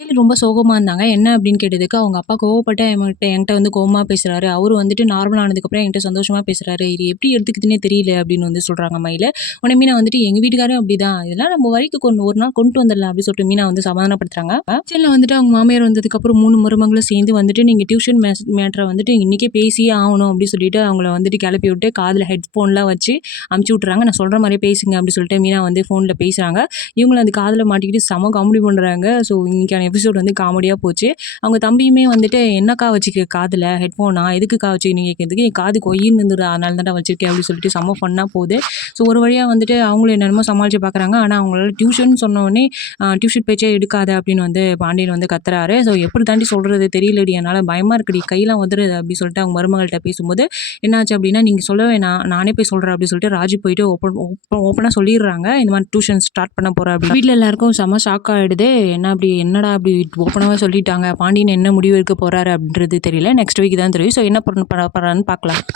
ரொம்ப சோகமா இருந்தாங்க. என்ன அப்படின்னு கேட்டதுக்கு, அவங்க அப்பா கோவப்பட்டு என்கிட்ட வந்து கோவமா பேசுறாரு. அவரு வந்துட்டு நார்மல் ஆனதுக்கப்புறம் என்கிட்ட சந்தோஷமா பேசுறாரு. இது எப்படி எடுத்துக்குதுன்னே தெரியல அப்படின்னு வந்து சொல்றாங்க மயிலு. உடனே மீனா வந்துட்டு, எங்க வீட்டுக்காரரும் அப்படிதான். இதெல்லாம் நம்ம வழிக்கு ஒரு நாள் கொண்டு வந்துடலாம் அப்படின்னு சொல்லிட்டு மீனா வந்து சமாதானப்படுத்துறாங்க. கிச்சன்ல வந்துட்டு அவங்க மாமியார் வந்ததுக்கப்புறம் 3 மருமகளும் சேர்ந்து வந்துட்டு, நீங்க டியூஷன் மேட்டர வந்துட்டு இன்னைக்கே பேசியே ஆகணும் அப்படின்னு சொல்லிட்டு அவங்கள வந்துட்டு கிளப்பி விட்டு காதுல ஹெட்ஃபோன்லாம் வச்சு அமுச்சு விட்டுறாங்க. நான் சொல்ற மாதிரியே பேசுங்க அப்படின்னு சொல்லிட்டு மீனா வந்து ஃபோன்ல பேசுறாங்க. இவங்களும் அந்த காதுல மாட்டிக்கிட்டு செம காமெடி பண்றாங்க. ஸோ இன்னைக்கான எபிசோட் வந்து காமெடியா போச்சு. அவங்க தம்பியுமே வந்துட்டு, "என்னக்கா வச்சுக்க காதுல ஹெட்ஃபோனா? எதுக்குக்கா வச்சுக்கிறீங்க?" கேட்டதுக்கு, "என் காது கொய்யின்னு இருந்தது. அதனால தான்டா வச்சிருக்கேன்" அப்படின்னு சொல்லிட்டு செம்ம ஃபன்னா போகுது. ஸோ ஒரு வழியா வந்துட்டு அவங்களும் என்னென்னமோ சமாளிச்சு பார்க்குறாங்க. ஆனா அவங்களால டியூஷன் சொன்னோனே, "டியூஷன் பேச்சே எடுக்காத" அப்படின்னு வந்து பாண்டியன் வந்து கத்துறாரு. ஸோ எப்படி தாண்டி சொல்றது தெரியலடி, என்னால பயமா இருக்குடி, கையெல்லாம் உதறுது அப்படின்னு சொல்லிட்டு அவங்க மருமகள்ட்ட பேசும்போது, என்னாச்சு அப்படின்னா, "நீங்க சொல்ல வேணாம். நானே போய் சொல்றேன்" அப்படின்னு சொல்லிட்டு ராஜி போயிட்டு ஓப்பனா சொல்லிடுறாங்க. இந்த மாதிரி டியூஷன் ஸ்டார்ட் பண்ண போறேன் அப்படின்னு. வீட்ல எல்லாருக்கும் செம ஷாக் ஆயிடுது. என்னடா அப்படி ஓப்பனாவே சொல்லிட்டாங்க. பாண்டியன் என்ன முடிவு எடுக்க போறாரு அப்படின்றது தெரியல. நெக்ஸ்ட் வீக் தான் தெரியும். ஸோ என்ன பண்ண போறாருன்னு பார்க்கலாம்.